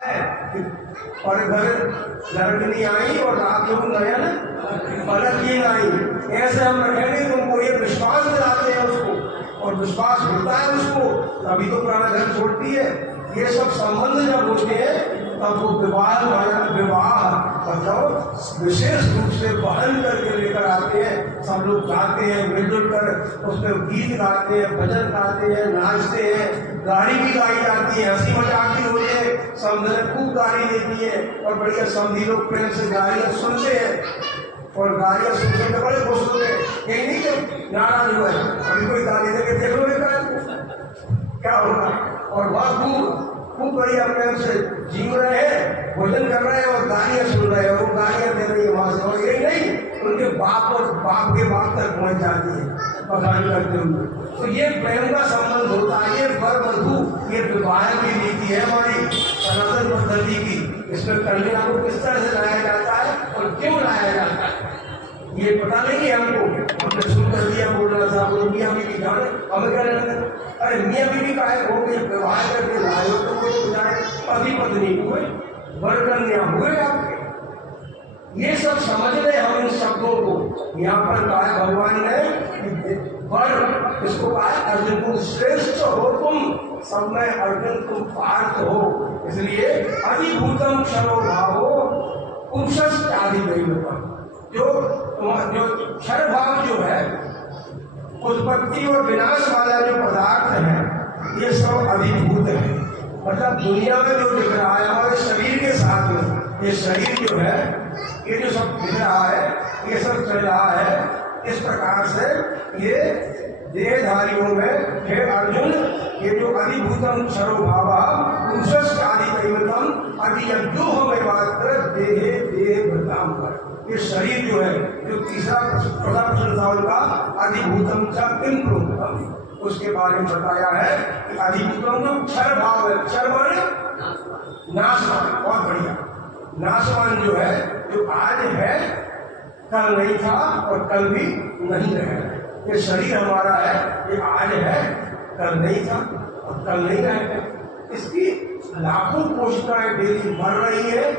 और घर लड़कनी आई और रात को नयन पलक ही आई। ऐसे हम रखेंगे तो उनको ये विश्वास दिलाते हैं उसको, और विश्वास होता है उसको, तभी तो पुराना घर छोड़ती है। ये सब संबंध जब होते हैं तब वो विवाह मतलब विशेष रूप से बहन करके लेकर आते हैं। सब लोग गाते हैं मिलजुल कर, उसमें गीत गाते हैं, भजन गाते हैं, नाचते हैं, गाड़ी भी गाई जाती है, हंसी मजाक भी होती है, समझने खूब गाड़ी देती है और बढ़िया समझी लोग प्रेम से गाड़ियाँ सुनते हैं और गाड़ियाँ सुनने में बड़े खुश होते हैं। यही नहीं कि नाराज हुआ है, अभी कोई गाड़ी देके देख लो क्या होगा। और वह खूब बढ़िया प्रेम से जी रहे हैं, भोजन कर रहे हैं और गालियाँ सुन रहे हैं, और गालियाँ दे रही है वहां से। और यही नहीं, उनके बाप और बाप के बाप तक पहुंच जाती है पकान करते हुए। तो ये प्रेम का संबंध होता है, ये वर वधू, ये विवाह की रीति है हमारी सनातन पद्धति की। इसमें कन्या को किस तरह से लाया जाता है और क्यों लाया जाता है ये पता नहीं है हमको। हमने सुनकर दिया बोल रहा था, वो मियाँ बीवी जाने, हमें कह रहे थे अरे मियाँ बीवी का है, हो गई विवाह करके लाए तो कोई जाए पति पत्नी हुए, वर कन्या हुए आपके। ये सब समझ रहे हम इन शब्दों को। यहाँ पर कहा है भगवान ने वर, इसको कहा है अर्जुन को श्रेष्ठ हो तुम सब में, अर्जुन तुम पार्थ हो। इसलिए अधिभूतम क्षरो भावो उपसस्त आदि दैवतम। जो क्षर भाव जो है, उत्पत्ति और विनाश वाला जो पदार्थ है, ये सब अधिभूत है। मतलब दुनिया में जो दिख रहा है हमारे शरीर के साथ में, ये शरीर जो है, ये जो सब दिख रहा है, ये सब चल रहा है इस प्रकार से। ये देहधारियों में हे अर्जुन, ये जो अधिभूतम क्षरो भावा पुरुषस्थ आदि दैवतम अधियज्ञो हमें मात्र देहे देह भृताम पर। ये शरीर जो है, जो तीसरा चौथा प्रश्न था उनका, अधिभूतम किम प्रोक्तम, उसके बारे में बताया है कि अधिभूतम जो क्षर भाव है, क्षर माने नाशवान, बहुत बढ़िया नाशवान जो है, जो आज है कल नहीं था और कल भी नहीं रहेगा। ये शरीर हमारा है, ये आज है कल नहीं था और कल नहीं रहेगा। इसकी लाखों कोशिकाएं डेली बढ़ रही है,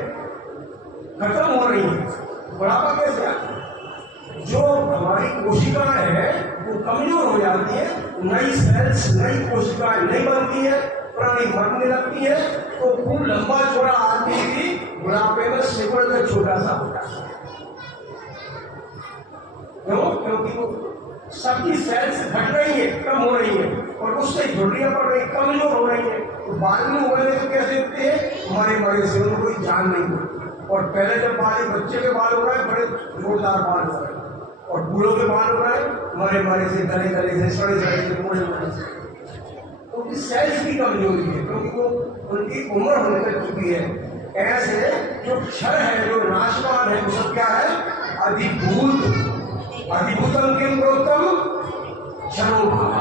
खत्म हो रही है। बुढ़ापा कैसे आता है? जो हमारी कोशिकाएं हैं वो कमजोर हो जाती है, नई सेल्स नई कोशिकाएं नहीं बनती है, पुरानी मरने लगती है, तो खूब लंबा चौड़ा आदमी भी बुढ़ापे में सिकुड़ कर छोटा सा हो जाता है। क्यों? क्योंकि वो सबकी सेल्स घट रही है, कम हो रही है, और उससे झुर्रियां पड़ रही, कमजोर हो रही है। तो बाद में उगलने को कैसे दिखते हैं? मरे मरे से, उनको कोई जान नहीं होती। और पहले जब बच्चे के बाल हो रहे बड़े जोरदार बाल हो रहे, और बूढ़ों के बाल हो रहे मरे मरे से, गले गले से, सड़े सड़े से, मोड़े मोड़े से। तो उनकी सेल्स की कमजोरी है, क्योंकि वो उनकी उम्र होने लग चुकी है। ऐसे जो क्षर है, जो नाशवान है, वो सब क्या है? अधिभूत। अधिभूतम किम प्रोक्तम क्षरो भाव।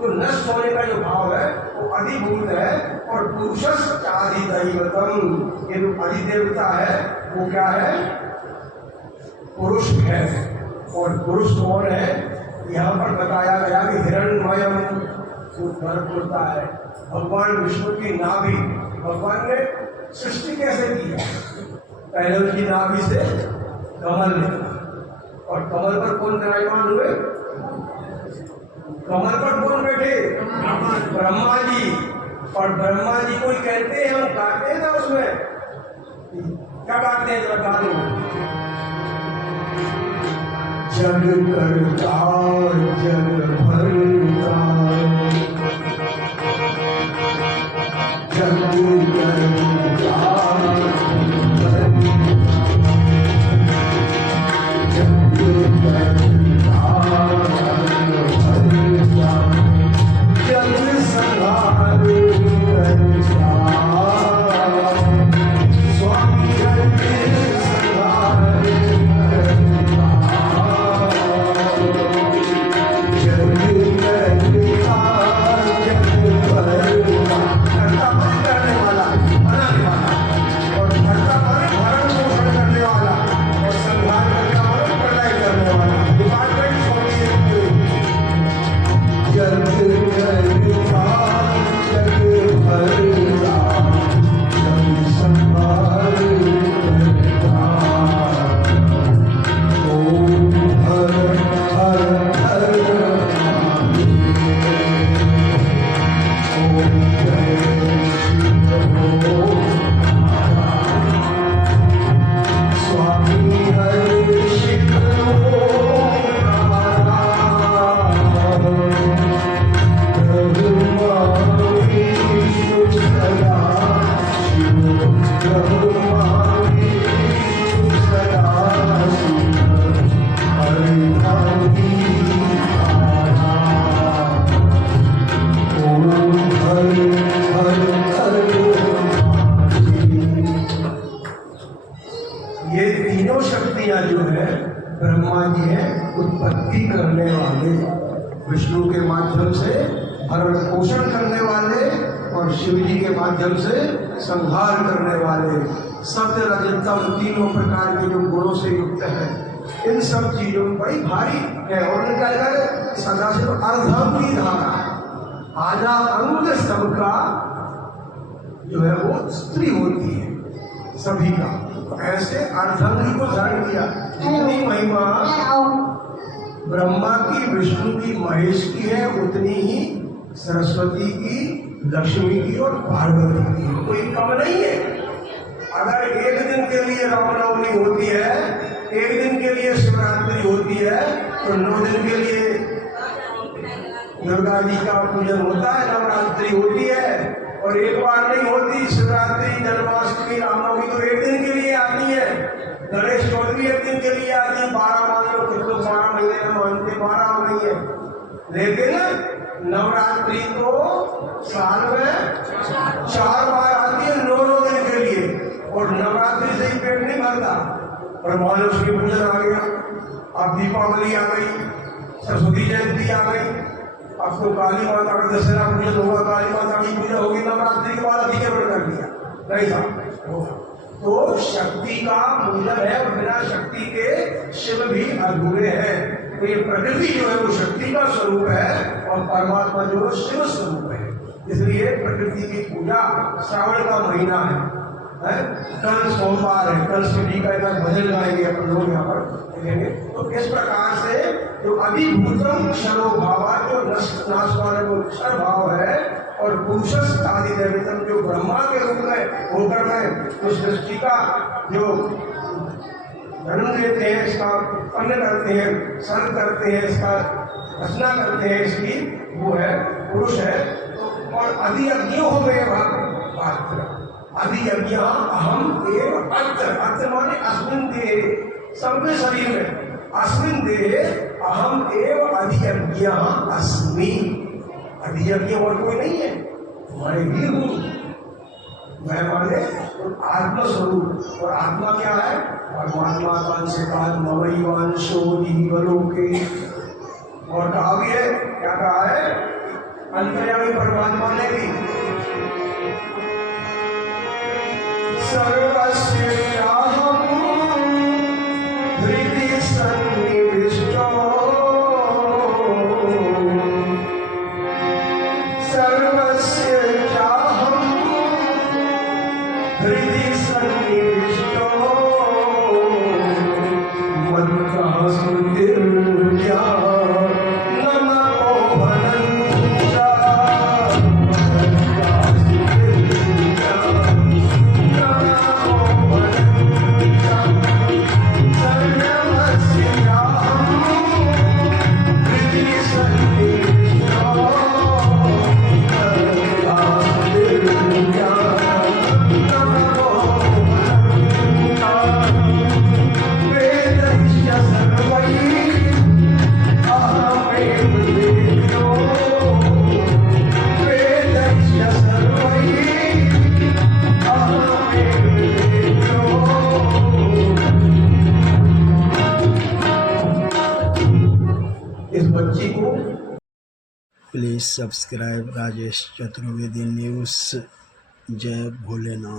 तो नष्ट होने का जो भाव है वो अधिभूत है। और पुरुषस्थ आदि दैवतम, ये जो अधिदेवता है वो क्या है? पुरुष है। और पुरुष कौन है? यहाँ पर बताया गया कि हिरण्मयम जो गर्भ होता है, भगवान विष्णु की नाभि। भगवान ने सृष्टि कैसे की है? पहले उनकी नाभि से कमल निकला, और कमल पर कौन विराजमान हुए? कमल पर कौन बैठे? ब्रह्मा जी। और ब्रह्मा जी को कहते हैं, हम गाते हैं ना उसमें, क्या गाते हैं? बता दो। जग करता जग भरता, जग करता जग ये तीनों शक्तियां जो है ब्रह्मा जी है उत्पत्ति करने वाले, विष्णु के माध्यम से भरण पोषण करने वाले और शिव जी के माध्यम से संहार करने वाले, सत्य रजतम तीनों प्रकार के जो गुणों से युक्त है। इन सब चीजों बड़ी भारी है और निकाल सदा से अर्धम की धारा, आधा अंग सबका जो है वो स्त्री होती है सभी का। ऐसे अर्धांगी को धारण किया। जितनी महिमा ब्रह्मा की, विष्णु की, महेश की है उतनी ही सरस्वती की, लक्ष्मी की और पार्वती की, कोई कम नहीं है। अगर एक दिन के लिए रामनवमी होती है, एक दिन के लिए शिवरात्रि होती है, तो 9 दिन के लिए दुर्गा जी का पूजन होता है, नवरात्रि होती है। और एक बार नहीं होती शिवरात्रि, जन्माष्टमी, रामनवमी तो एक दिन के लिए आती है, गणेश चौदवी एक दिन के लिए आती है। 12 मान लो, कुछ लोग 12 महीने में मानते, 12 हो गई है। लेकिन नवरात्रि तो साल में 4 बार आती है, 9 दिन के लिए। और नवरात्रि से ही पेट नहीं भरता। और महालक्ष्मी पूजन आ गया, अब दीपावली आ गई, सरस्वती जयंती आ गई, अब तो काली माता का दशहरा पूजन होगा, काली माता की पूजा होगी, नवरात्रि के बाद अधिकरण कर दिया नहीं था। तो शक्ति का पूजन है और बिना शक्ति के शिव भी अधूरे हैं। तो ये प्रकृति जो है वो शक्ति का स्वरूप है और परमात्मा जो है शिव स्वरूप है। इसलिए प्रकृति की पूजा श्रावण का महीना है। कल सोमवार है, कल शिव जी का इतना भजन गाएंगे अपन लोग यहाँ पर देखेंगे। तो इस प्रकार से जो अधिभूतम क्षरो भावा, जो नाश वाले जो क्षर भाव है, और पुरुषस्थ आदि दैवतम जो ब्रह्मा के रूप में होकर में उस सृष्टि का जो जन्म लेते हैं, इसका उत्पन्न करते हैं, सर्व करते हैं, इसका रचना करते हैं, इसकी वो है पुरुष है। तो और अधियज्ञो में पात्र, अधियज्ञ अहम एव अत्र, अत्र माने अस्मिन् देहे, सबके शरीर में, अस्मिन् देहे अहम एव अधियज्ञ अस्मि। अधियज्ञ और कोई नहीं है, मैं ही हूँ। मैं माने आत्मस्वरूप, और आत्मा क्या है? परमात्मा का अंशकाल ममैवांशो जीवलोके। और कहा भी है, क्या कहा है? अंतर्यामी परमात्मा ने भी सर्वस्य चाहं हृदि सन्निविष्टो, सर्वस्य चाहं हृदि सन्निविष्टो, मत्तः स्मृतिर्या please subscribe Rajesh Chaturvedi news. जय भोलेनाथ।